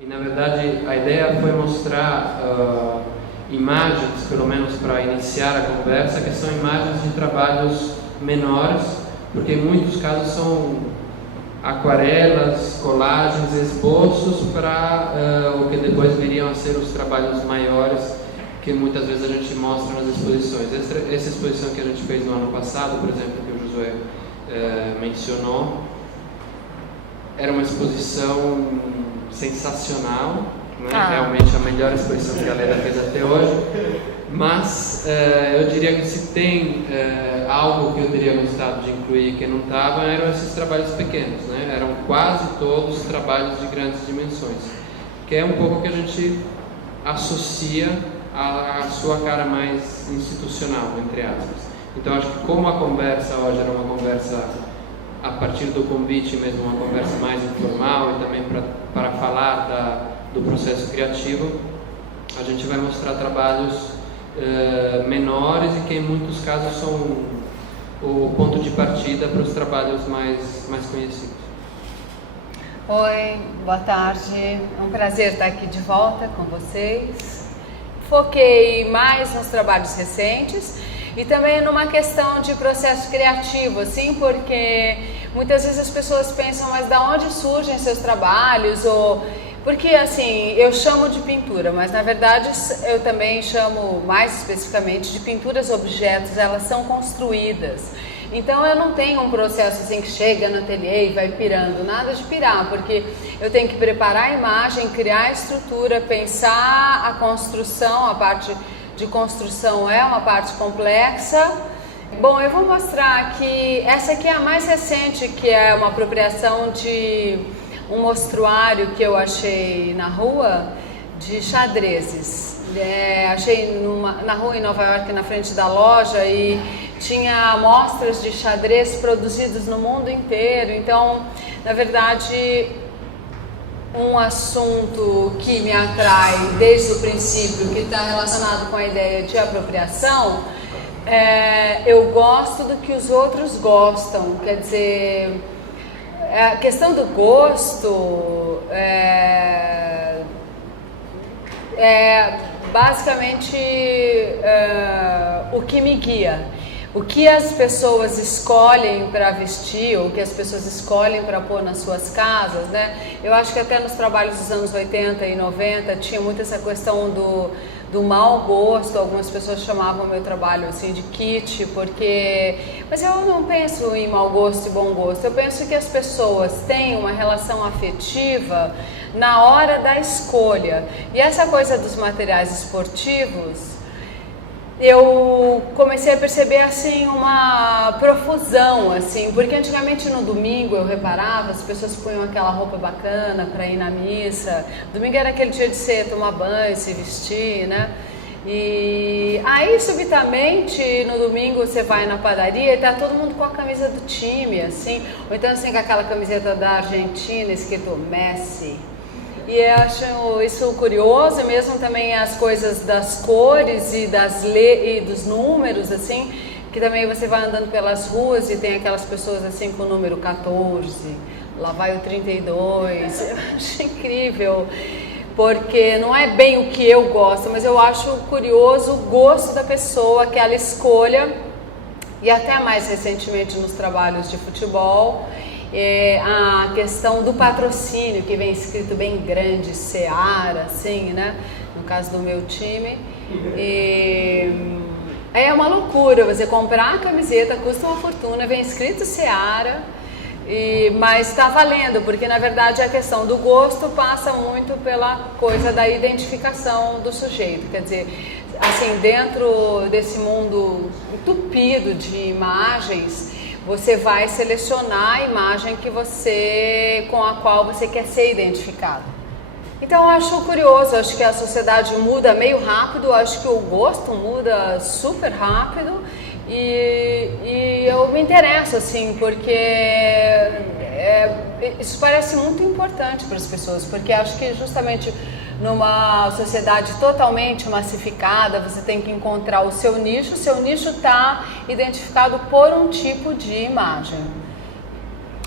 E na verdade a ideia foi mostrar imagens, pelo menos para iniciar a conversa, que são imagens de trabalhos menores, porque em muitos casos são aquarelas, colagens, esboços para o que depois viriam a ser os trabalhos maiores que muitas vezes a gente mostra nas exposições. Essa exposição que a gente fez no ano passado, por exemplo, que o Josué mencionou, era uma exposição sensacional, né? Realmente a melhor exposição que a Leda fez até hoje, mas eu diria que se tem algo que eu teria gostado de incluir que não estava, eram esses trabalhos pequenos, né? Eram quase todos trabalhos de grandes dimensões, que é um pouco que a gente associa à sua cara mais institucional, entre aspas. Então acho que como a conversa hoje era uma conversa a partir do convite mesmo, uma conversa mais informal e também para falar do processo criativo, a gente vai mostrar trabalhos menores e que em muitos casos são o ponto de partida para os trabalhos mais conhecidos. Oi, boa tarde, é um prazer estar aqui de volta com vocês. Foquei mais nos trabalhos recentes e também numa questão de processo criativo, assim, porque muitas vezes as pessoas pensam, mas da onde surgem seus trabalhos? Porque assim, eu chamo de pintura, mas na verdade eu também chamo mais especificamente de pinturas objetos, elas são construídas. Então eu não tenho um processo assim que chega no ateliê e vai pirando, nada de pirar, porque eu tenho que preparar a imagem, criar a estrutura, pensar a construção, a parte de construção é uma parte complexa. Bom, eu vou mostrar que essa aqui é a mais recente, que é uma apropriação de um mostruário que eu achei na rua de xadrezes. Achei na rua em Nova York, na frente da loja, e tinha amostras de xadrez produzidos no mundo inteiro. Então, na verdade, um assunto que me atrai desde o princípio, que está relacionado com a ideia de apropriação, eu gosto do que os outros gostam. Quer dizer, a questão do gosto é basicamente o que me guia. O que as pessoas escolhem para vestir, ou o que as pessoas escolhem para pôr nas suas casas, né? Eu acho que até nos trabalhos dos anos 80 e 90 tinha muito essa questão do mau gosto. Algumas pessoas chamavam o meu trabalho assim de kit, mas eu não penso em mau gosto e bom gosto. Eu penso que as pessoas têm uma relação afetiva na hora da escolha. E essa coisa dos materiais esportivos, eu comecei a perceber assim uma profusão, assim, porque antigamente no domingo eu reparava, as pessoas punham aquela roupa bacana para ir na missa. Domingo era aquele dia de você tomar banho, se vestir, né? E aí subitamente no domingo você vai na padaria e tá todo mundo com a camisa do time, assim, ou então assim com aquela camiseta da Argentina escrito Messi. E eu acho isso curioso, mesmo também as coisas das cores e dos números, assim, que também você vai andando pelas ruas e tem aquelas pessoas assim com o número 14, lá vai o 32, eu acho incrível, porque não é bem o que eu gosto, mas eu acho curioso o gosto da pessoa, aquela escolha, e até mais recentemente nos trabalhos de futebol, a questão do patrocínio, que vem escrito bem grande, Seara, assim, né? No caso do meu time. É uma loucura você comprar a camiseta, custa uma fortuna, vem escrito Seara, mas está valendo, porque na verdade a questão do gosto passa muito pela coisa da identificação do sujeito. Quer dizer, assim, dentro desse mundo entupido de imagens, você vai selecionar a imagem com a qual você quer ser identificado. Então eu acho curioso, acho que a sociedade muda meio rápido, acho que o gosto muda super rápido e eu me interesso, assim, porque isso parece muito importante para as pessoas, porque acho que justamente numa sociedade totalmente massificada, você tem que encontrar o seu nicho está identificado por um tipo de imagem.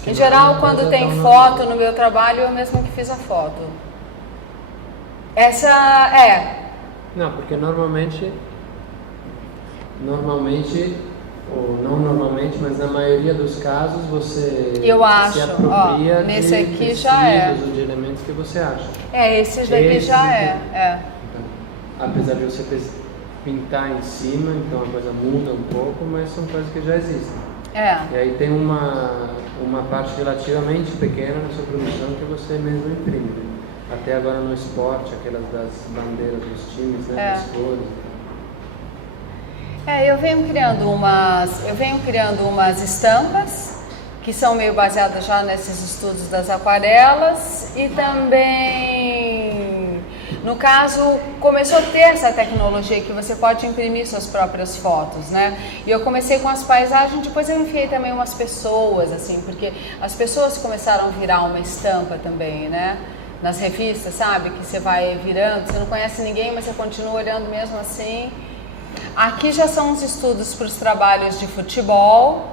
Em geral, quando tem foto no meu trabalho, eu mesma que fiz a foto. Essa é. Não, porque normalmente, ou não normalmente, mas na maioria dos casos você eu acho, se apropria ó, nesse de aqui já é. ou de elementos que você acha. Esses daqui já é. Então, apesar de você pintar em cima, então a coisa muda um pouco, mas são coisas que já existem. E aí tem uma parte relativamente pequena na sua produção que você mesmo imprime. Até agora no esporte, aquelas das bandeiras dos times, né, das cores. Eu venho criando umas estampas que são meio baseadas já nesses estudos das aquarelas e também, no caso, começou a ter essa tecnologia que você pode imprimir suas próprias fotos, né? E eu comecei com as paisagens, depois eu enfiei também umas pessoas, assim, porque as pessoas começaram a virar uma estampa também, né? Nas revistas, sabe? Que você vai virando, você não conhece ninguém, mas você continua olhando mesmo assim. Aqui já são os estudos para os trabalhos de futebol,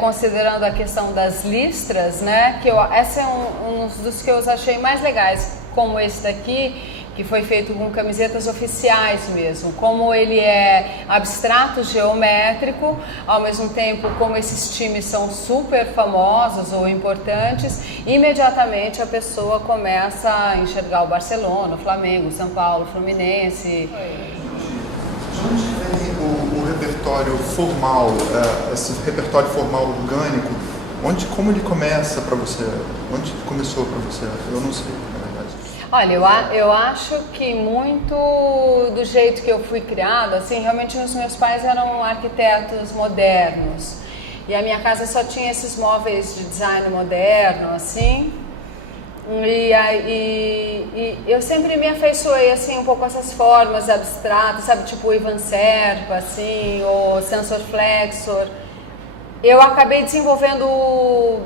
considerando a questão das listras, né? Esse é um dos que eu achei mais legais, como esse daqui, que foi feito com camisetas oficiais mesmo, como ele é abstrato geométrico, ao mesmo tempo como esses times são super famosos ou importantes, imediatamente a pessoa começa a enxergar o Barcelona, o Flamengo, o São Paulo, o Fluminense. De onde vem o repertório formal, esse repertório formal orgânico? Como ele começa para você? Onde começou para você? Eu não sei. Olha, eu acho que muito do jeito que eu fui criada, assim, realmente os meus pais eram arquitetos modernos. E a minha casa só tinha esses móveis de design moderno, assim. E eu sempre me afeiçoei, assim, um pouco com essas formas abstratas, sabe, tipo o Ivan Serpa, assim, ou Sensor Flexor. Eu acabei desenvolvendo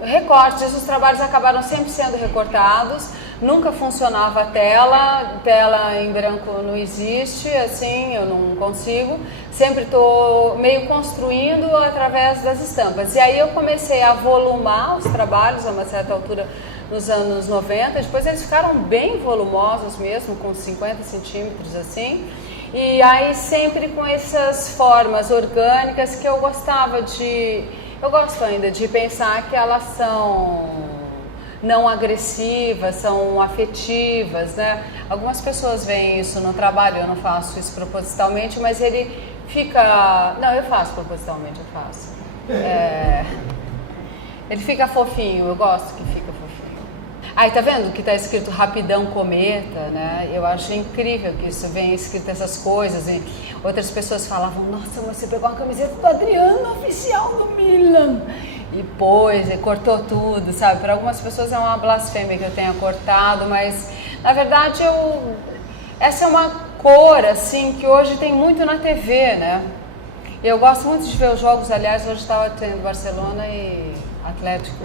recortes, os trabalhos acabaram sempre sendo recortados. Nunca funcionava a tela em branco não existe, assim, eu não consigo. Sempre estou meio construindo através das estampas. E aí eu comecei a volumar os trabalhos a uma certa altura nos anos 90, depois eles ficaram bem volumosos mesmo, com 50 centímetros assim. E aí sempre com essas formas orgânicas que eu gosto ainda de pensar que elas são não agressivas, são afetivas, né? Algumas pessoas veem isso no trabalho, eu não faço isso propositalmente, mas ele fica... Não, eu faço propositalmente, eu faço. Ele fica fofinho, eu gosto que fica fofinho. Aí, tá vendo que tá escrito Rapidão Cometa, né? Eu acho incrível que isso venha escrito essas coisas. E outras pessoas falavam, nossa, mas você pegou a camiseta do Adriano, oficial do Milan. E pôs, e cortou tudo, sabe? Para algumas pessoas é uma blasfêmia que eu tenha cortado, mas na verdade essa é uma cor assim que hoje tem muito na TV, né? Eu gosto muito de ver os jogos, aliás, hoje estava tendo Barcelona e Atlético.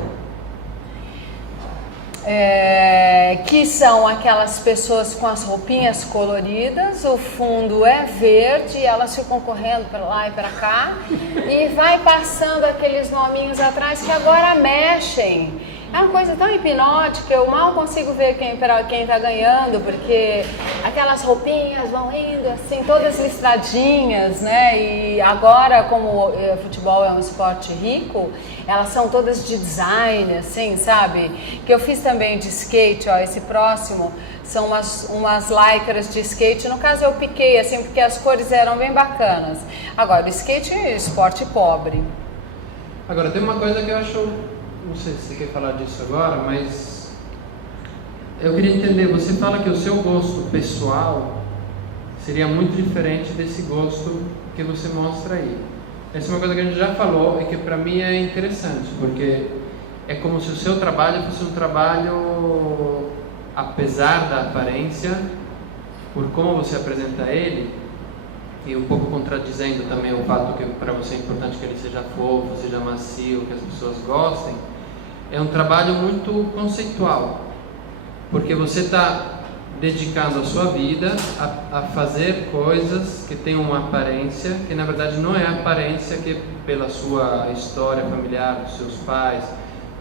Que são aquelas pessoas com as roupinhas coloridas, o fundo é verde, elas ficam correndo para lá e para cá e vai passando aqueles nominhos atrás que agora mexem. É uma coisa tão hipnótica, eu mal consigo ver quem tá ganhando, porque aquelas roupinhas vão indo assim, todas listradinhas, né? E agora, como o futebol é um esporte rico, elas são todas de design, assim, sabe? Que eu fiz também de skate, ó, esse próximo são umas lycras de skate. No caso eu piquei, assim, porque as cores eram bem bacanas. Agora, o skate é esporte pobre. Agora, tem uma coisa que eu acho... Não sei se você quer falar disso agora, mas eu queria entender, você fala que o seu gosto pessoal seria muito diferente desse gosto que você mostra aí. Essa é uma coisa que a gente já falou e que para mim é interessante, porque é como se o seu trabalho fosse um trabalho, apesar da aparência, por como você apresenta ele, e um pouco contradizendo também o fato que para você é importante que ele seja fofo, seja macio, que as pessoas gostem, é um trabalho muito conceitual, porque você está dedicando a sua vida a fazer coisas que têm uma aparência, que na verdade não é a aparência que pela sua história familiar, dos seus pais,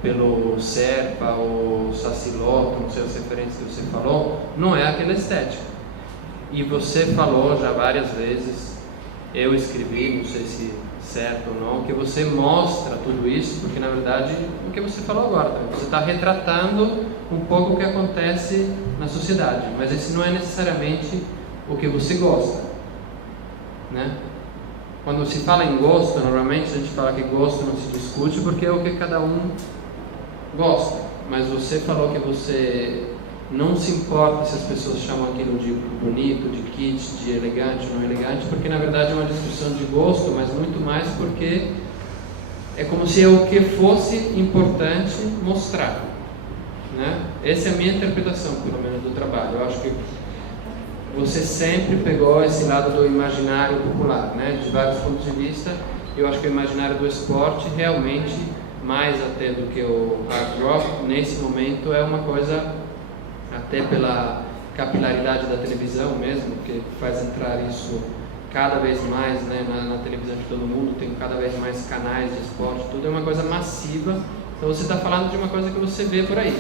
pelo Serpa ou Saciloto, não sei as referências que você falou, não é aquela estética. E você falou já várias vezes, eu escrevi, não sei se certo ou não, que você mostra tudo isso, porque na verdade, o que você falou agora, você está retratando um pouco o que acontece na sociedade, mas esse não é necessariamente o que você gosta, né? Quando se fala em gosto, normalmente a gente fala que gosto não se discute porque é o que cada um gosta, mas você falou que você não se importa se as pessoas chamam aquilo de bonito, de kit, de elegante ou não elegante, porque na verdade é uma discussão de gosto, mas muito mais porque é como se o que fosse importante mostrar, né? Essa é a minha interpretação, pelo menos, do trabalho. Eu acho que você sempre pegou esse lado do imaginário popular, né? De vários pontos de vista. Eu acho que o imaginário do esporte realmente, mais até do que o hard rock, nesse momento é uma coisa, até pela capilaridade da televisão mesmo, que faz entrar isso cada vez mais, né, na televisão de todo mundo, tem cada vez mais canais de esporte, tudo é uma coisa massiva, então você está falando de uma coisa que você vê por aí.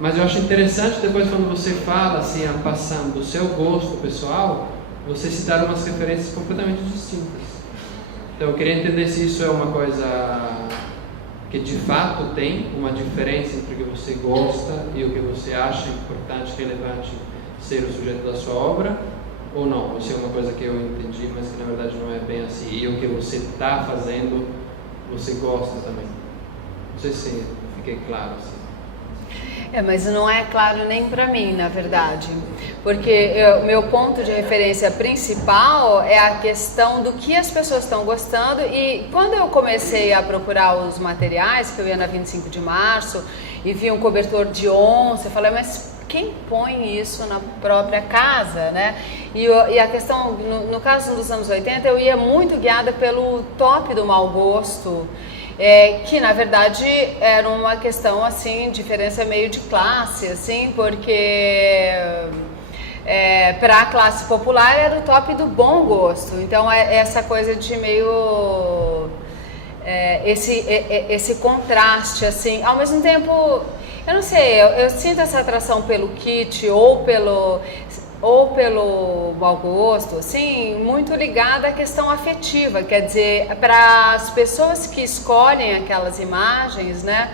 Mas eu acho interessante depois quando você fala assim, passando do seu gosto pessoal, você citar umas referências completamente distintas. Então eu queria entender se isso é uma coisa que de fato tem uma diferença entre o que você gosta e o que você acha importante, relevante ser o sujeito da sua obra, ou não, ou se é uma coisa que eu entendi, mas que na verdade não é bem assim, e o que você está fazendo, você gosta também. Não sei se fiquei claro assim. Mas não é claro nem para mim, na verdade, porque o meu ponto de referência principal é a questão do que as pessoas estão gostando, e quando eu comecei a procurar os materiais, que eu ia na 25 de março e vi um cobertor de onça, eu falei, mas quem põe isso na própria casa, né? E a questão, no caso dos anos 80, eu ia muito guiada pelo top do mau gosto, que na verdade era uma questão assim, diferença meio de classe, assim, porque para a classe popular era o top do bom gosto, então essa coisa de meio esse contraste, assim, ao mesmo tempo, eu não sei, eu sinto essa atração pelo kit ou pelo mau gosto, assim, muito ligada à questão afetiva, quer dizer, para as pessoas que escolhem aquelas imagens, né,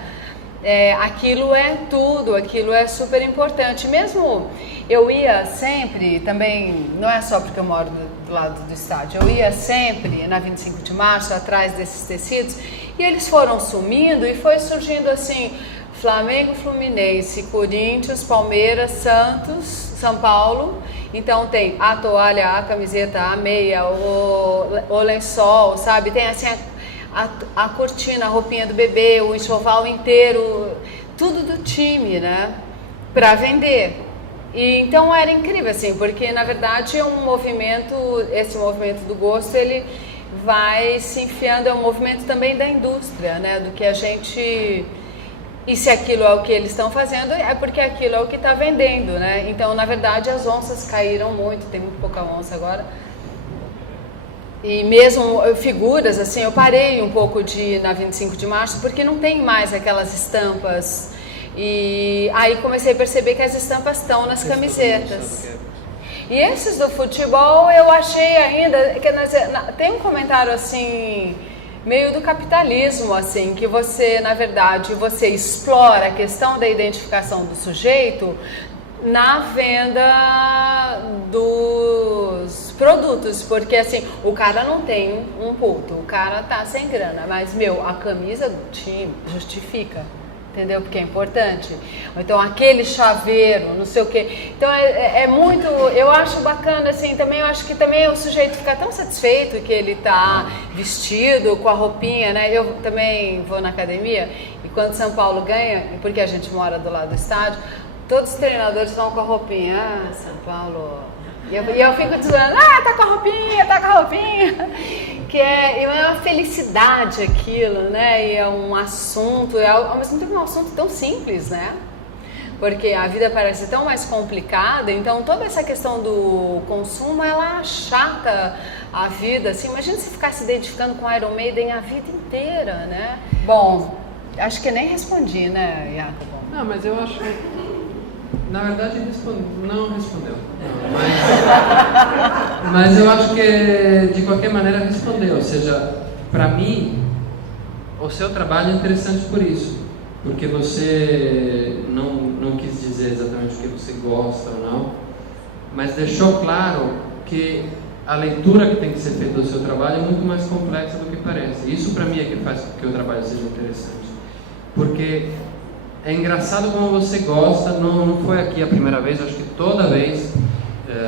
aquilo é tudo, aquilo é super importante. Mesmo eu ia sempre, também, não é só porque eu moro do lado do estádio, eu ia sempre na 25 de março atrás desses tecidos, e eles foram sumindo e foi surgindo assim, Flamengo, Fluminense, Corinthians, Palmeiras, Santos, São Paulo. Então tem a toalha, a camiseta, a meia, o lençol, sabe? Tem assim a cortina, a roupinha do bebê, o enxoval inteiro, tudo do time, né? Para vender. E então era incrível, assim, porque na verdade é um movimento, esse movimento do gosto, ele vai se enfiando, é um movimento também da indústria, né? Do que a gente... E se aquilo é o que eles estão fazendo, é porque aquilo é o que está vendendo, né? Então, na verdade, as onças caíram muito, tem muito pouca onça agora. E mesmo figuras, assim, eu parei um pouco de ir na 25 de março, porque não tem mais aquelas estampas. E aí comecei a perceber que as estampas estão nas camisetas. E esses do futebol, eu achei ainda... Tem um comentário, assim... meio do capitalismo, assim, que você, na verdade, você explora a questão da identificação do sujeito na venda dos produtos, porque assim, o cara não tem um puto, o cara tá sem grana, mas, a camisa do time justifica. Entendeu? Porque é importante. Então, aquele chaveiro, não sei o quê. Então, é muito... Eu acho bacana, assim, também eu acho que também o sujeito fica tão satisfeito que ele tá vestido com a roupinha, né? Eu também vou na academia e quando São Paulo ganha, porque a gente mora do lado do estádio, todos os treinadores estão com a roupinha. São Paulo... E eu fico dizendo, tá com a roupinha. Que é uma felicidade aquilo, né? E é um assunto, ao mesmo tempo é um assunto tão simples, né? Porque a vida parece tão mais complicada, então toda essa questão do consumo, ela achata a vida, assim. Imagina se ficar se identificando com Iron Maiden a vida inteira, né? Bom, Acho que nem respondi, né, Jacobo? Não, mas eu acho que, na verdade, não respondeu. Não, mas eu acho que, de qualquer maneira, respondeu. Ou seja, para mim, o seu trabalho é interessante por isso. Porque você não quis dizer exatamente o que você gosta ou não, mas deixou claro que a leitura que tem que ser feita do seu trabalho é muito mais complexa do que parece. Isso para mim é que faz com que o trabalho seja interessante. Porque é engraçado como você gosta, não foi aqui a primeira vez, acho que toda vez,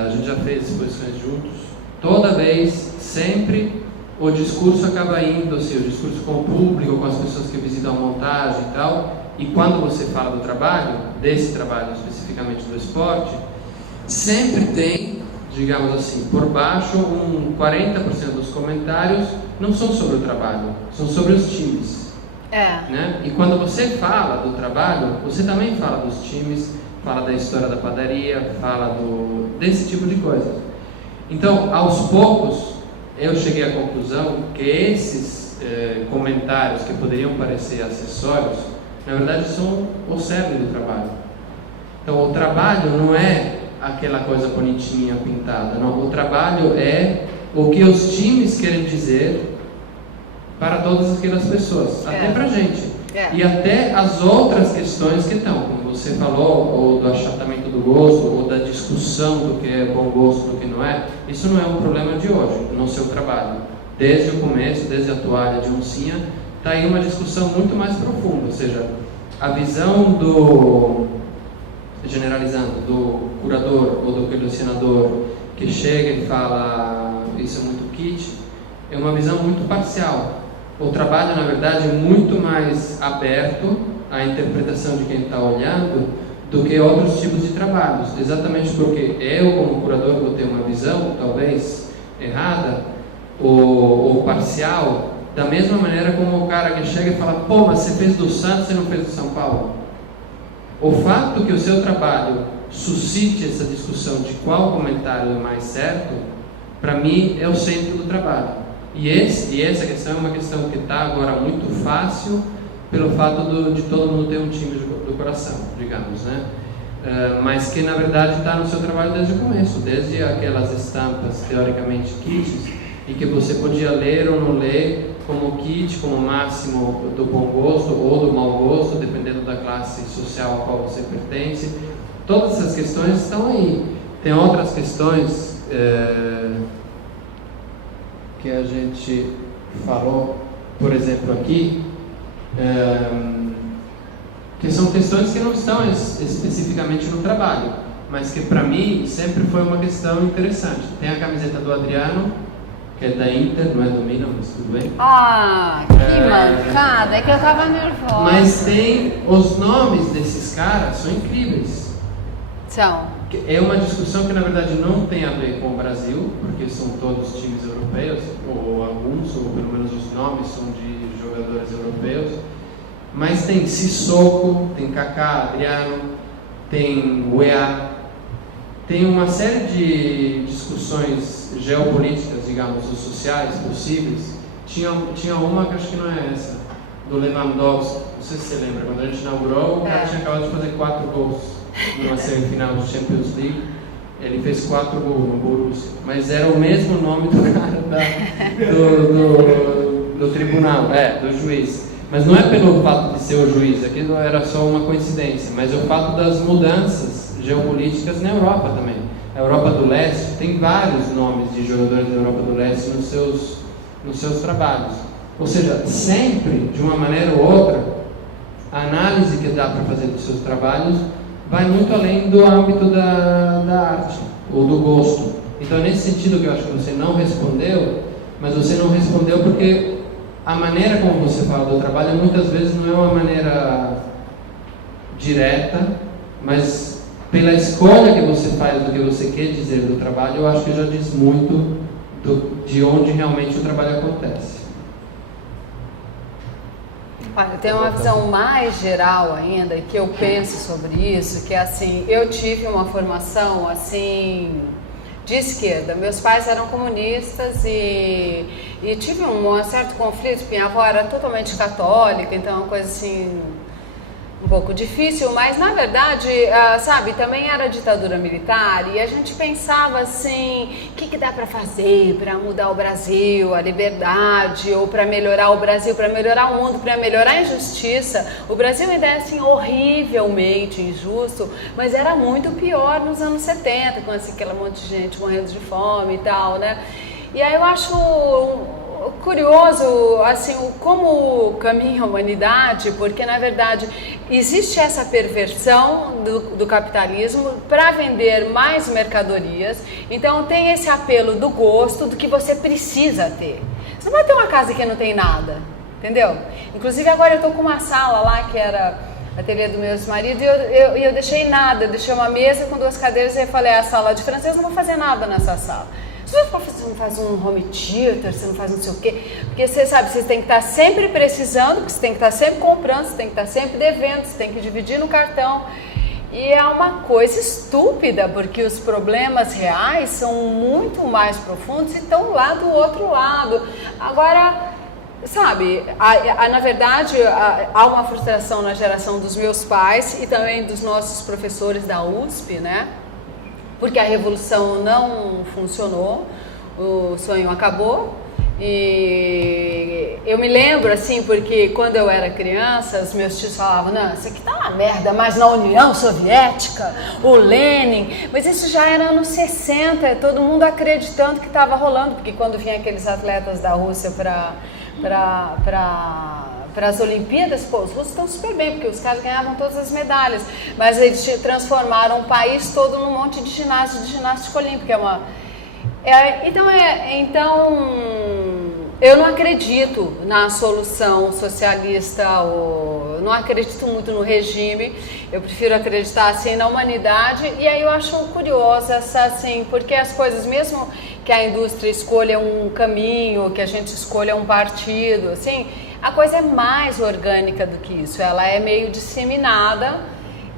a gente já fez exposições juntos, toda vez, sempre, o discurso acaba indo, assim, o discurso com o público, com as pessoas que visitam a montagem e tal, e quando você fala do trabalho, desse trabalho especificamente do esporte, sempre tem, digamos assim, por baixo, 40% dos comentários não são sobre o trabalho, são sobre os times. Né? E quando você fala do trabalho, você também fala dos times, fala da história da padaria, fala desse tipo de coisa. Então, aos poucos, eu cheguei à conclusão que esses comentários que poderiam parecer acessórios, na verdade são o cerne do trabalho. Então, o trabalho não é aquela coisa bonitinha, pintada, não. O trabalho é o que os times querem dizer para todas aquelas pessoas, até para a gente. E até as outras questões que estão, como você falou, ou do achatamento do gosto, ou da discussão do que é bom gosto, do que não é, isso não é um problema de hoje, no seu trabalho. Desde o começo, desde a toalha de oncinha, está aí uma discussão muito mais profunda, ou seja, a visão generalizando, do curador ou do colecionador que chega e fala, isso é muito kit, é uma visão muito parcial. O trabalho, na verdade, é muito mais aberto à interpretação de quem está olhando do que outros tipos de trabalhos. Exatamente porque eu, como curador, vou ter uma visão, talvez, errada ou parcial, da mesma maneira como o cara que chega e fala, pô, mas você fez do Santos, você não fez do São Paulo. O fato que o seu trabalho suscite essa discussão de qual comentário é mais certo, para mim, é o centro do trabalho. E essa questão é uma questão que está agora muito fácil pelo fato de todo mundo ter um time do coração, digamos, né? Mas que na verdade está no seu trabalho desde o começo, desde aquelas estampas teoricamente kits e que você podia ler ou não ler como kit, como máximo do bom gosto ou do mau gosto, dependendo da classe social a qual você pertence. Todas essas questões estão aí. Tem outras questões que a gente falou, por exemplo, aqui, que são questões que não estão especificamente no trabalho, mas que para mim sempre foi uma questão interessante. Tem a camiseta do Adriano, que é da Inter, não é do Milan, mas tudo bem. Que mancada, é que eu tava nervosa. Mas tem os nomes desses caras, são incríveis. É uma discussão que na verdade não tem a ver com o Brasil, porque são todos times europeus, ou alguns, ou pelo menos os nomes são de jogadores europeus. Mas tem Sissoko, tem Kaká, Adriano, tem Weah, tem uma série de discussões geopolíticas, digamos, ou sociais possíveis. Tinha uma que acho que não é essa, do Lewandowski, não sei se você lembra, quando a gente inaugurou, o cara tinha acabado de fazer 4 gols numa semifinal de Champions League. Ele fez 4 gols no Borussia, mas era o mesmo nome do cara do tribunal, do juiz. Mas não é pelo fato de ser o juiz, aquilo era só uma coincidência, mas o fato das mudanças geopolíticas na Europa também. A Europa do Leste tem vários nomes de jogadores da Europa do Leste nos seus trabalhos. Ou seja, sempre, de uma maneira ou outra, a análise que dá para fazer dos seus trabalhos vai muito além do âmbito da arte ou do gosto. Então, nesse sentido que eu acho que você não respondeu, mas você não respondeu porque a maneira como você fala do trabalho muitas vezes não é uma maneira direta, mas pela escolha que você faz do que você quer dizer do trabalho, eu acho que já diz muito de onde realmente o trabalho acontece. Olha, tem uma visão mais geral ainda, que eu penso sobre isso, que é assim, eu tive uma formação assim, de esquerda. Meus pais eram comunistas e tive um certo conflito, porque minha avó era totalmente católica, então é uma coisa assim um pouco difícil, mas na verdade, sabe, também era ditadura militar e a gente pensava assim, o que dá para fazer para mudar o Brasil, a liberdade, ou para melhorar o Brasil, para melhorar o mundo, para melhorar a injustiça. O Brasil ainda é assim horrivelmente injusto, mas era muito pior nos anos 70, com assim, aquele monte de gente morrendo de fome e tal, né? E aí eu acho curioso, assim, como caminha a humanidade, porque na verdade existe essa perversão do capitalismo para vender mais mercadorias, então tem esse apelo do gosto, do que você precisa ter. Você não vai ter uma casa que não tem nada, entendeu? Inclusive agora eu tô com uma sala lá que era a ateliê do meu ex-marido e eu deixei nada, eu deixei uma mesa com 2 cadeiras e eu falei, a sala de francês, não vou fazer nada nessa sala. Você não faz um home theater, você não faz não sei o quê, porque você sabe, você tem que estar sempre precisando, você tem que estar sempre comprando, você tem que estar sempre devendo, você tem que dividir no cartão. E é uma coisa estúpida, porque os problemas reais são muito mais profundos e estão lá do outro lado. Agora, sabe, na verdade, há uma frustração na geração dos meus pais e também dos nossos professores da USP, né? Porque a revolução não funcionou, o sonho acabou. E eu me lembro assim, porque quando eu era criança, os meus tios falavam, não, isso aqui tá uma merda, mas na União Soviética, o Lenin, mas isso já era anos 60, todo mundo acreditando que estava rolando, porque quando vinha aqueles atletas da Rússia para as Olimpíadas, pô, os russos estão super bem, porque os caras ganhavam todas as medalhas, mas eles transformaram o país todo num monte de ginásio, de ginástica olímpica, então, eu não acredito na solução socialista, não acredito muito no regime, eu prefiro acreditar assim na humanidade, e aí eu acho curioso essa, assim, porque as coisas, mesmo que a indústria escolha um caminho, que a gente escolha um partido, assim, a coisa é mais orgânica do que isso, ela é meio disseminada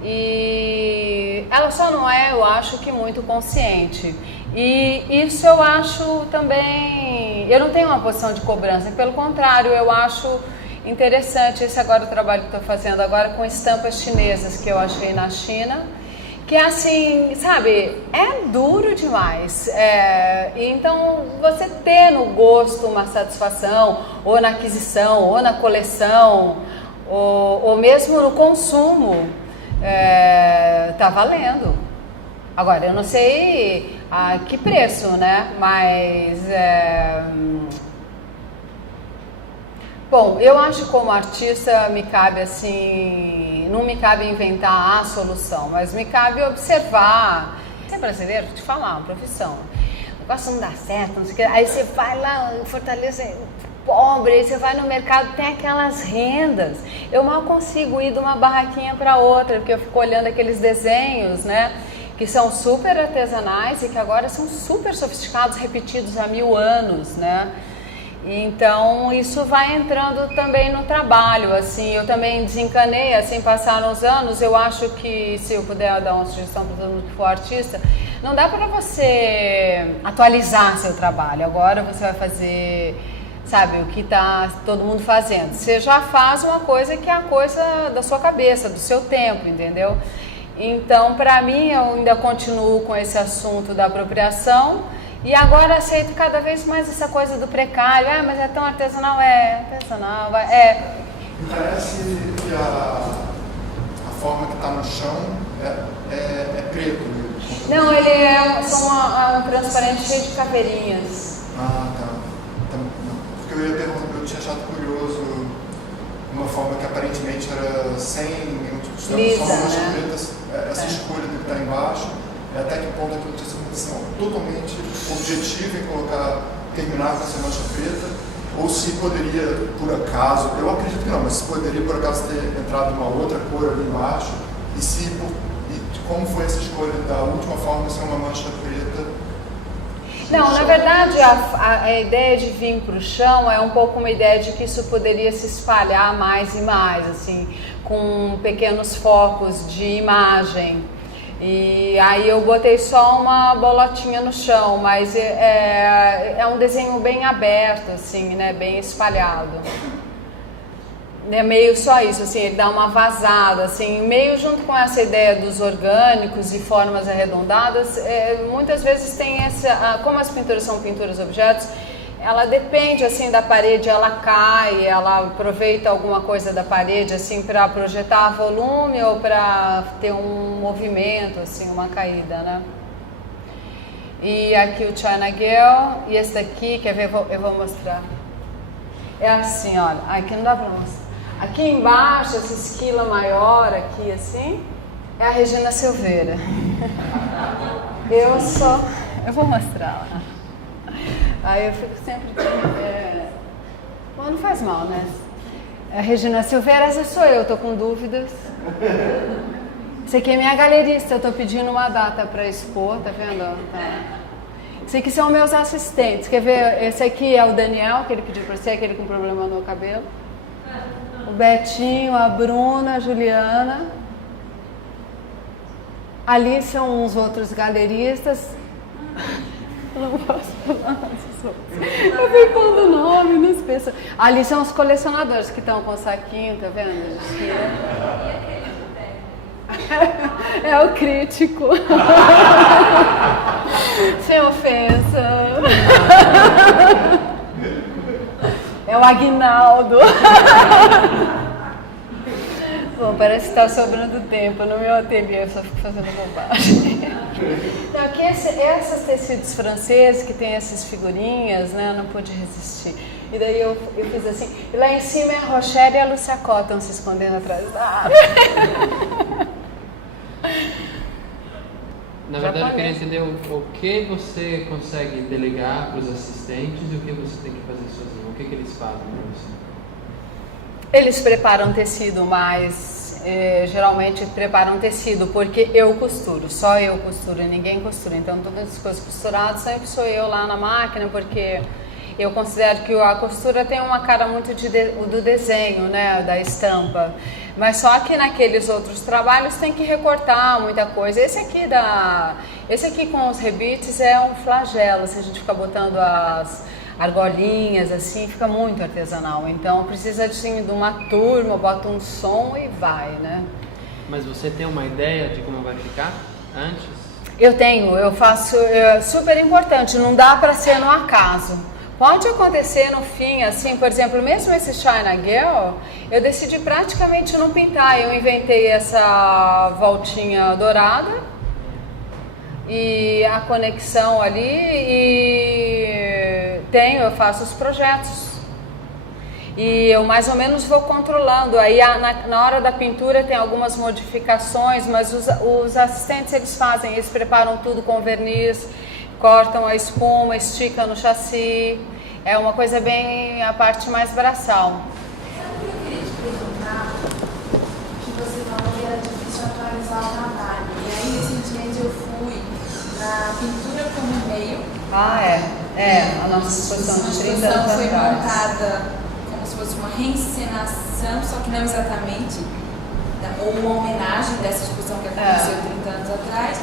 e ela só não é, eu acho que muito consciente. E isso eu acho também, eu não tenho uma posição de cobrança, pelo contrário, eu acho interessante esse agora o trabalho que estou fazendo agora com estampas chinesas que eu achei na China, que é assim, sabe, é duro demais, então você ter no gosto uma satisfação, ou na aquisição, ou na coleção, ou mesmo no consumo, tá valendo. Agora, eu não sei a que preço, né, mas bom, eu acho que como artista me cabe assim, não me cabe inventar a solução, mas me cabe observar. Você é brasileiro? Vou te falar, uma profissão. O negócio não dá certo, não sei o que. Aí você vai lá em Fortaleza, pobre, aí você vai no mercado, tem aquelas rendas. Eu mal consigo ir de uma barraquinha para outra, porque eu fico olhando aqueles desenhos, né, que são super artesanais e que agora são super sofisticados, repetidos há 1000 anos, né? Então isso vai entrando também no trabalho, assim, eu também desencanei, assim, passaram os anos, eu acho que se eu puder dar uma sugestão para todo mundo que for artista, não dá para você atualizar seu trabalho, agora você vai fazer, sabe, o que está todo mundo fazendo, você já faz uma coisa que é a coisa da sua cabeça, do seu tempo, entendeu? Então, para mim, eu ainda continuo com esse assunto da apropriação e agora aceito cada vez mais essa coisa do precário. Mas é tão artesanal, artesanal, Me parece que a forma que está no chão é preto. Não, ele é só um transparente cheio de caveirinhas. Ah, tá. Porque eu ia perguntar, eu tinha achado curioso uma forma que aparentemente era sem nenhum tipo de lisa, só manchas né? pretas, essa escolha do que está embaixo, até que ponto aquilo tinha sido totalmente objetivo em terminar com essa mancha preta, ou se poderia, por acaso, eu acredito que não, mas se poderia por acaso ter entrado uma outra cor ali embaixo, e como foi essa escolha da última forma ser uma mancha preta? Não, na verdade a ideia de vir para o chão é um pouco uma ideia de que isso poderia se espalhar mais e mais, assim, com pequenos focos de imagem. E aí eu botei só uma bolotinha no chão, mas é um desenho bem aberto, assim, né, bem espalhado. É meio só isso, assim, ele dá uma vazada, assim, meio junto com essa ideia dos orgânicos e formas arredondadas, muitas vezes tem como as pinturas são pinturas objetos, ela depende, assim, da parede, ela cai, ela aproveita alguma coisa da parede, assim, para projetar volume ou para ter um movimento, assim, uma caída, né? E aqui o China Girl, e esse daqui, quer ver, eu vou mostrar. É assim, olha, aqui não dá para mostrar. Aqui embaixo, essa esquila maior aqui, assim, é a Regina Silveira. Eu vou mostrar lá. Aí eu fico sempre... Bom, não faz mal, né? A Regina Silveira, essa sou eu, tô com dúvidas. Esse aqui é minha galerista, eu tô pedindo uma data para expor, tá vendo? Tá. Esse aqui são meus assistentes. Quer ver? Esse aqui é o Daniel, que ele pediu para você, aquele com problema no cabelo. O Betinho, a Bruna, a Juliana. Ali são uns outros galeristas. Eu não posso falar esses outros. Eu fico pondo o nome nas pessoas. Ali são os colecionadores que estão com o saquinho, tá vendo? É o crítico. Sem ofensa. É o Aguinaldo. Bom, parece que está sobrando tempo no meu ateliê, eu só fico fazendo bobagem. Então, aqui esses tecidos franceses que tem essas figurinhas, né, eu não pude resistir. E daí eu fiz assim, e lá em cima é a Rochelle e a Lúcia Có estão se escondendo atrás da árvore. Na verdade, eu queria entender o que você consegue delegar para os assistentes e o que você tem que fazer sozinho. O que eles fazem para você? Eles preparam tecido, mas geralmente preparam tecido porque eu costuro, só eu costuro, ninguém costura. Então todas as coisas costuradas sempre sou eu lá na máquina, porque eu considero que a costura tem uma cara muito do desenho, né, da estampa. Mas só que naqueles outros trabalhos tem que recortar muita coisa. Esse aqui com os rebites é um flagelo, se a gente ficar botando as argolinhas assim, fica muito artesanal. Então precisa assim, de uma turma, bota um som e vai, né? Mas você tem uma ideia de como vai ficar antes? Eu faço, super importante, não dá para ser no acaso. Pode acontecer no fim, assim, por exemplo, mesmo esse China Girl, eu decidi praticamente não pintar. Eu inventei essa voltinha dourada e a conexão ali e eu faço os projetos. E eu mais ou menos vou controlando. Aí na hora da pintura tem algumas modificações, mas os assistentes eles preparam tudo com verniz, cortam a espuma, esticam no chassi. É uma coisa bem a parte mais braçal. Eu queria te perguntar que você falou que era difícil atualizar o trabalho. E aí recentemente eu fui na pintura como meio. A nossa exposição de 30 anos foi atrás. montada como se fosse uma reencenação, só que não exatamente, ou uma homenagem dessa exposição que aconteceu 30 anos atrás,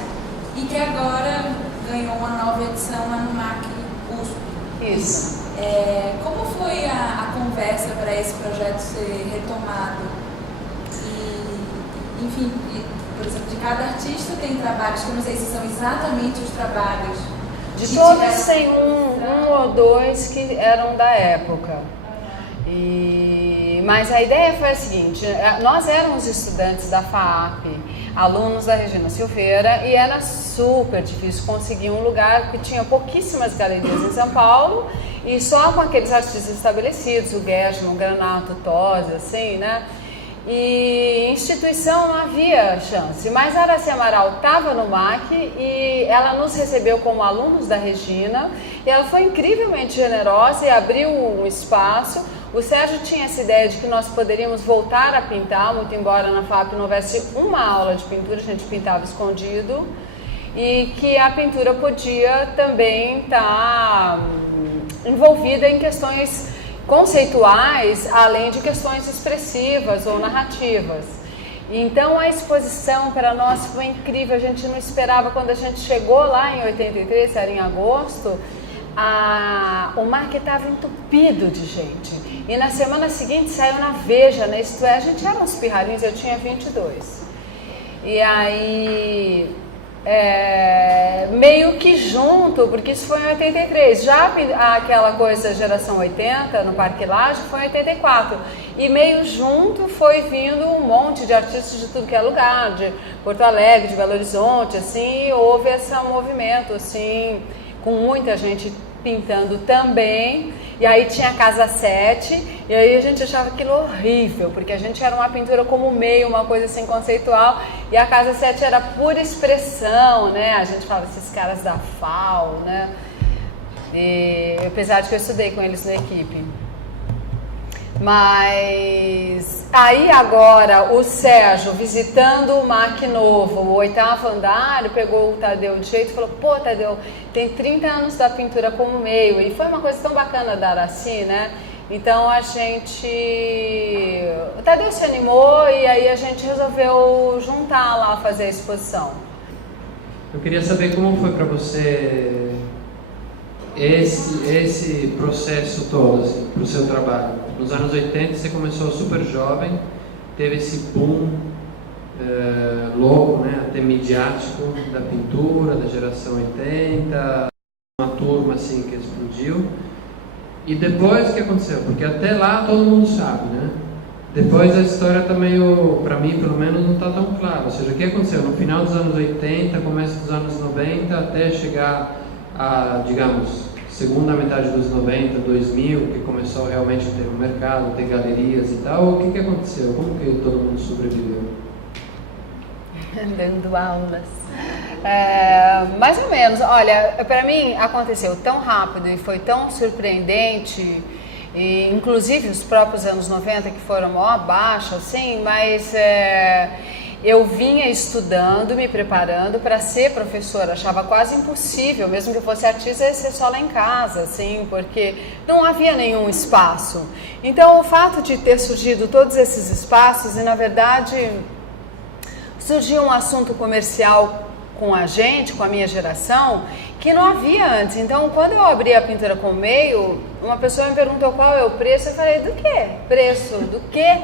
e que agora ganhou uma nova edição lá no MAC USP. Isso. Como foi a conversa para esse projeto ser retomado? E, enfim, por exemplo, de cada artista tem trabalhos que eu não sei se são exatamente os trabalhos. De todos tem um ou dois que eram da época. Mas a ideia foi a seguinte, nós éramos estudantes da FAAP, alunos da Regina Silveira, e era super difícil conseguir um lugar que tinha pouquíssimas galerias em São Paulo, e só com aqueles artistas estabelecidos, o Gershman, o Granato, o Tosi, assim, né? E instituição não havia chance, mas a Araci Amaral estava no MAC e ela nos recebeu como alunos da Regina, e ela foi incrivelmente generosa e abriu um espaço. O Sérgio tinha essa ideia de que nós poderíamos voltar a pintar, muito embora na FAP não houvesse uma aula de pintura, a gente pintava escondido, e que a pintura podia também estar envolvida em questões conceituais, além de questões expressivas ou narrativas. Então a exposição para nós foi incrível, a gente não esperava. Quando a gente chegou lá em 83, era em agosto, o mar que estava entupido de gente. E na semana seguinte saiu na Veja, na Isto É, a gente era uns pirralhinhos, eu tinha 22. E aí, meio que junto, porque isso foi em 83, já aquela coisa geração 80 no Parque Lage foi em 84. E meio junto foi vindo um monte de artistas de tudo que é lugar, de Porto Alegre, de Belo Horizonte, assim, houve esse movimento, assim, com muita gente pintando também. E aí tinha a Casa 7, e aí a gente achava aquilo horrível, porque a gente era uma pintura como meio, uma coisa assim conceitual, e a Casa 7 era pura expressão, né? A gente falava, esses caras da FAO, né? E apesar de que eu estudei com eles na equipe. Mas aí agora o Sérgio, visitando o MAC novo, o 8º andar, pegou o Tadeu de jeito e falou, pô, Tadeu, tem 30 anos da pintura como meio. E foi uma coisa tão bacana da Araci, né? Então o Tadeu se animou e aí a gente resolveu juntar lá, fazer a exposição. Eu queria saber como foi para você esse processo todo, assim, para o seu trabalho. Nos anos 80 você começou super jovem, teve esse boom louco, né, até midiático da pintura, da geração 80, uma turma assim que explodiu. E depois o que aconteceu? Porque até lá todo mundo sabe, né? Depois a história está meio, para mim pelo menos, não está tão clara. Ou seja, o que aconteceu? No final dos anos 80, começo dos anos 90, até chegar a, digamos, segunda metade dos 90, 2000, que começou realmente a ter um mercado, ter galerias e tal, o que aconteceu? Como que todo mundo sobreviveu? Dando aulas. Mais ou menos. Olha, para mim aconteceu tão rápido e foi tão surpreendente, e, inclusive os próprios anos 90 que foram mó abaixo, assim, mas eu vinha estudando, me preparando para ser professora, achava quase impossível, mesmo que eu fosse artista, ia ser só lá em casa, assim, porque não havia nenhum espaço. Então o fato de ter surgido todos esses espaços, e na verdade surgiu um assunto comercial com a gente, com a minha geração, que não havia antes. Então, quando eu abri a pintura com meio, uma pessoa me perguntou qual é o preço, eu falei, do quê? Preço? Do quê?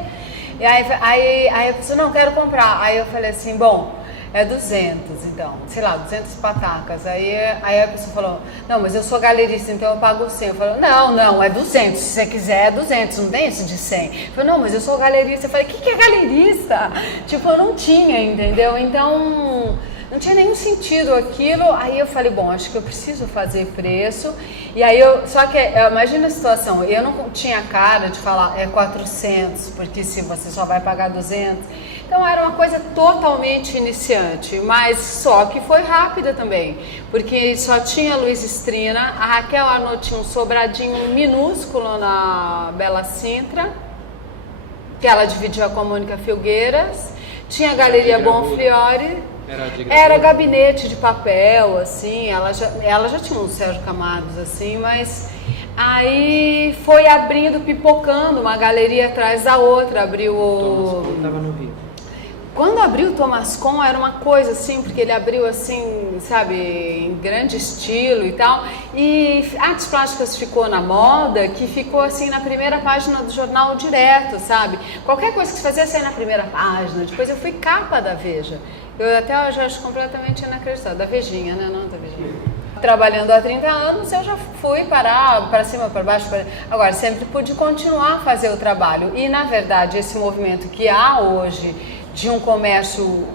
E aí a pessoa, não, quero comprar. Aí eu falei assim, bom, é 200, então, sei lá, 200 patacas. Aí a pessoa falou, não, mas eu sou galerista, então eu pago 100. Eu falei, não, é 200, se você quiser é 200, não tem isso de 100. Eu falei, não, mas eu sou galerista. Eu falei, o que é galerista? Tipo, eu não tinha, entendeu? Então não tinha nenhum sentido aquilo. Aí eu falei, bom, acho que eu preciso fazer preço. E aí só que imagina a situação, eu não tinha cara de falar 400, porque se você só vai pagar 200. Então era uma coisa totalmente iniciante, mas só que foi rápida também, porque só tinha Luiz Estrina, a Raquel Arnaud tinha um sobradinho minúsculo na Bela Sintra, que ela dividia com a Mônica Filgueiras, tinha a Galeria Bonfiore. Era gabinete de papel, assim, ela já tinha um Sérgio Camargos, assim, mas aí foi abrindo, pipocando, uma galeria atrás da outra, abriu o... Thomas estava no Rio. Quando abriu o Thomas Kohn era uma coisa assim, porque ele abriu assim, sabe, em grande estilo e tal, e artes plásticas ficou na moda, que ficou assim na primeira página do jornal direto, sabe? Qualquer coisa que se fazia sair na primeira página, depois eu fui capa da Veja. Eu até hoje acho completamente inacreditável, da Vejinha, né? Não da Vejinha. Trabalhando há 30 anos, eu já fui parar para cima, para baixo. Agora, sempre pude continuar a fazer o trabalho. E, na verdade, esse movimento que há hoje de um comércio,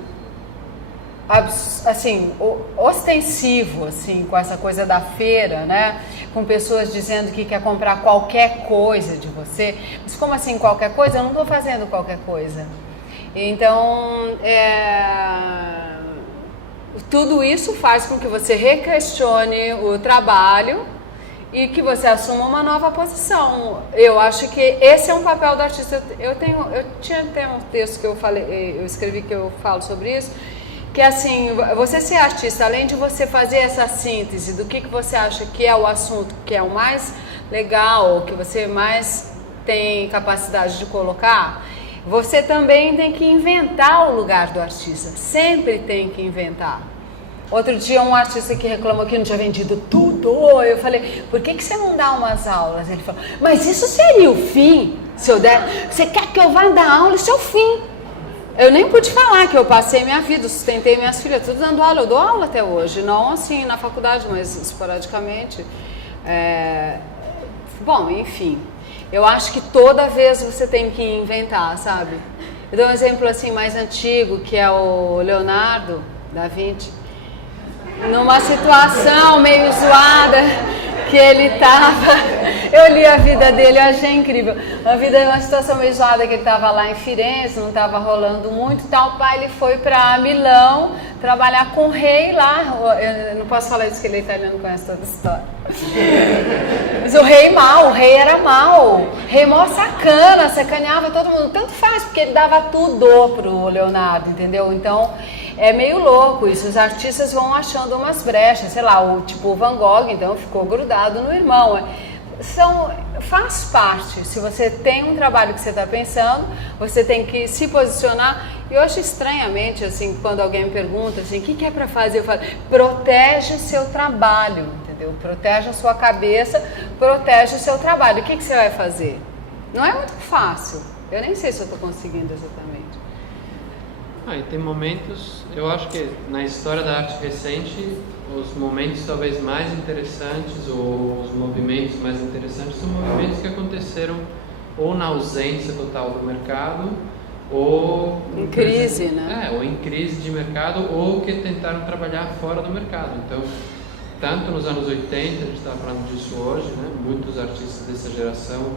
assim, ostensivo, assim, com essa coisa da feira, né? Com pessoas dizendo que quer comprar qualquer coisa de você. Mas como assim qualquer coisa? Eu não estou fazendo qualquer coisa. Então, tudo isso faz com que você requestione o trabalho e que você assuma uma nova posição. Eu acho que esse é um papel do artista. Eu tinha até um texto que eu escrevi que eu falo sobre isso, que é assim, você ser artista, além de você fazer essa síntese do que você acha que é o assunto que é o mais legal, que você mais tem capacidade de colocar, você também tem que inventar o lugar do artista. Sempre tem que inventar. Outro dia um artista que reclamou que não tinha vendido tudo, eu falei, por que você não dá umas aulas? Ele falou, mas isso seria o fim, se eu der, você quer que eu vá dar aula, isso é o fim. Eu nem pude falar que eu passei minha vida, sustentei minhas filhas, tudo dando aula, eu dou aula até hoje, não assim na faculdade, mas esporadicamente. Bom, enfim, eu acho que toda vez você tem que inventar, sabe? Eu dou um exemplo assim mais antigo, que é o Leonardo da Vinci. Numa situação meio zoada que ele tava, eu li a vida dele, eu achei incrível. Uma situação meio zoada que ele tava lá em Firenze, não tava rolando muito e tal. O pai, ele foi para Milão trabalhar com o rei lá. Eu não posso falar isso que ele é italiano, não conhece toda a história. Mas o rei era mau. O rei mó sacana, sacaneava todo mundo. Tanto faz, porque ele dava tudo pro Leonardo, entendeu? Então, é meio louco isso, os artistas vão achando umas brechas, sei lá, o Van Gogh, então ficou grudado no irmão. Faz parte, se você tem um trabalho que você está pensando, você tem que se posicionar. E eu acho estranhamente, assim, quando alguém me pergunta, assim, o que é para fazer? Eu falo, protege o seu trabalho, entendeu? Protege a sua cabeça, protege o seu trabalho. O que você vai fazer? Não é muito fácil, eu nem sei se eu estou conseguindo exatamente. E tem momentos, eu acho que na história da arte recente, os momentos talvez mais interessantes, ou os movimentos mais interessantes, são movimentos que aconteceram ou na ausência total do mercado, ou em crise, né? Ou em crise de mercado, ou que tentaram trabalhar fora do mercado. Então, tanto nos anos 80, a gente estava falando disso hoje, né? Muitos artistas dessa geração,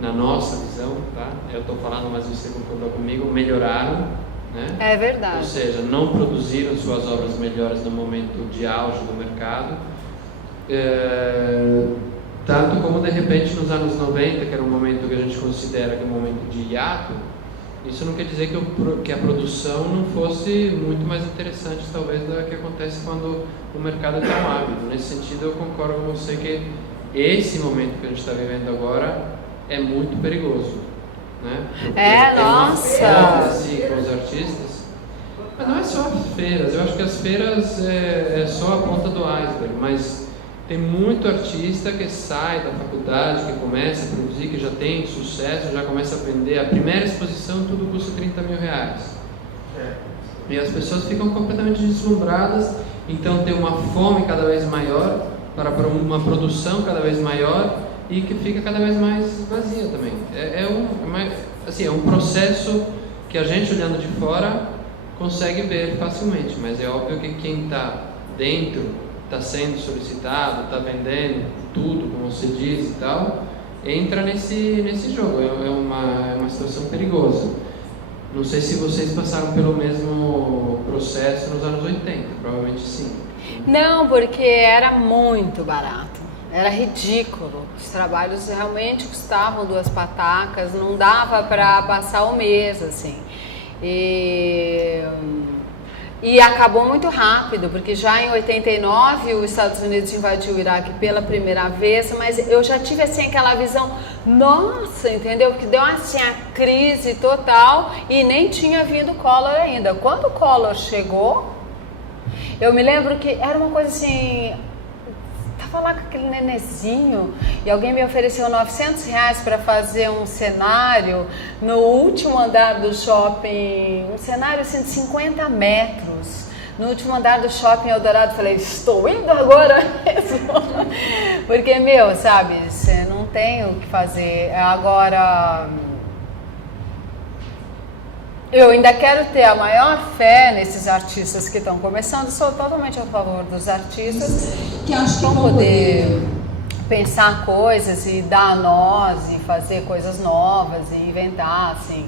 na nossa visão, tá? Eu estou falando, mas você concordou comigo, melhoraram. Né? É verdade. Ou seja, não produziram suas obras melhores no momento de auge do mercado, tanto como de repente nos anos 90, que era um momento que a gente considera que é um momento de hiato. Isso não quer dizer que a produção não fosse muito mais interessante, talvez, do que acontece quando o mercado é tão ávido. Nesse sentido, eu concordo com você que esse momento que a gente está vivendo agora é muito perigoso. Né? Nossa! Assim, com os artistas, mas não é só as feiras. Eu acho que as feiras é só a ponta do iceberg, mas tem muito artista que sai da faculdade, que começa a produzir, que já tem sucesso, já começa a vender. A primeira exposição tudo custa 30 mil reais. E as pessoas ficam completamente deslumbradas, então tem uma fome cada vez maior para uma produção cada vez maior, e que fica cada vez mais vazia também. É um processo que a gente, olhando de fora, consegue ver facilmente, mas é óbvio que quem está dentro, está sendo solicitado, está vendendo tudo, como você diz e tal, entra nesse jogo. É uma situação perigosa. Não sei se vocês passaram pelo mesmo processo nos anos 80, provavelmente sim. Não, porque era muito barato. Era ridículo, os trabalhos realmente custavam 2 patacas, não dava para passar o mês, assim. E acabou muito rápido, porque já em 89 os Estados Unidos invadiu o Iraque pela primeira vez, mas eu já tive assim aquela visão, nossa, entendeu? Que deu assim a crise total e nem tinha vindo o Collor ainda. Quando o Collor chegou, eu me lembro que era uma coisa assim... Tava lá com aquele nenezinho e alguém me ofereceu 900 reais para fazer um cenário no último andar do shopping, um cenário assim de 50 metros, no último andar do shopping Eldorado. Falei, estou indo agora mesmo, porque, sabe, você não tem o que fazer. Agora... Eu ainda quero ter a maior fé nesses artistas que estão começando. Sou totalmente a favor dos artistas que vão poder pensar coisas e dar nós e fazer coisas novas e inventar, assim.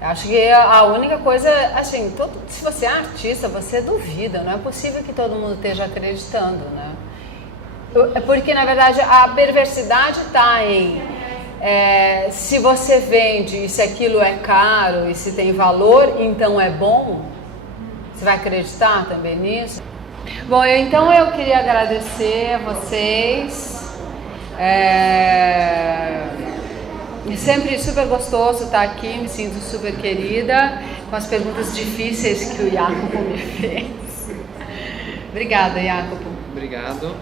Acho que a única coisa, assim, se você é artista, você duvida. Não é possível que todo mundo esteja acreditando, né? Porque, na verdade, a perversidade está em... se você vende e se aquilo é caro e se tem valor, então é bom? Você vai acreditar também nisso? Bom, então eu queria agradecer a vocês. É sempre super gostoso estar aqui, me sinto super querida, com as perguntas difíceis que o Jacopo me fez. Obrigada, Jacopo. Obrigado.